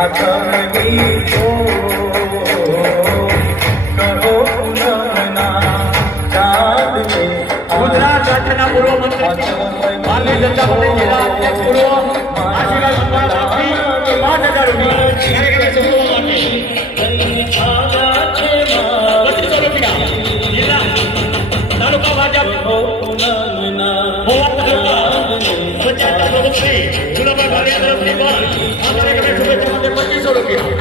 आठवणी को करो पुनमना चांद में गुजरात राज्यના પૂર્વ મંત્રી ભારતીય જનતા પાર્ટી જિલ્લા અધ્યક્ષ પૂર્વ આશીર્વાદ સંભાળ આપી 5000 રૂપિયા કાર્યક્રમ સંપૂર્ણ માટે 3200 રૂપિયા જિલ્લા તાલુકા ભાજપ પંચાયત પ્રમુખશ્રી ગુલાબભાઈ ભાલિયા તરફથી પણ આ કાર્યક્રમની શુભેચ્છા માટે 2500 રૂપિયા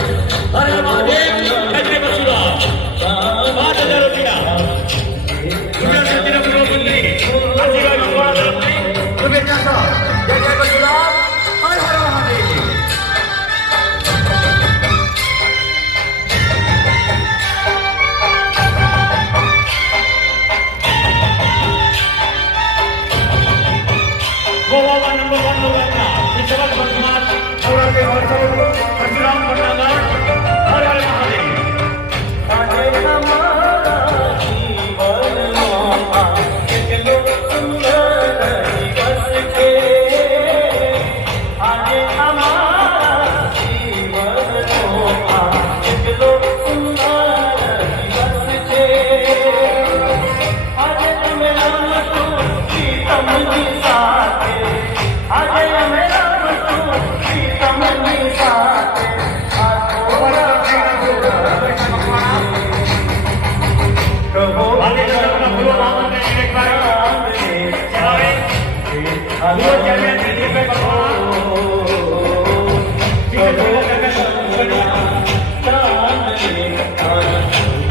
હરે મહાદેવ કચરે બસુરા 5000 રૂપિયા ગુજરાત રાજ્યના પૂર્વ મંત્રી આશીર્વાદ સંભાળ તરફથી શુભેચ્છા જય જય બસુરા હર હર મહાદેવ गोवा नंबर 1 लोगोंना विश्वास बसमात औरंगे वर्षव परशुराम भटनागर हर हर महादेव आजे हमारा जीवन मोहा कितनो सुंदर दिवस के आजे हमारा जीवन मोहा कितनो सुंदर दिवस के आजे मेरा तो प्रीतम जी साथे आजे मेरा तो प्रीतम जी साथे कहो भारतीय जनता पूर्व महामंत्री एक बार चलावे पूर्व चेयरमैन दिलीप भाई परमार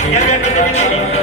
चेयरमैन प्रतिनिधि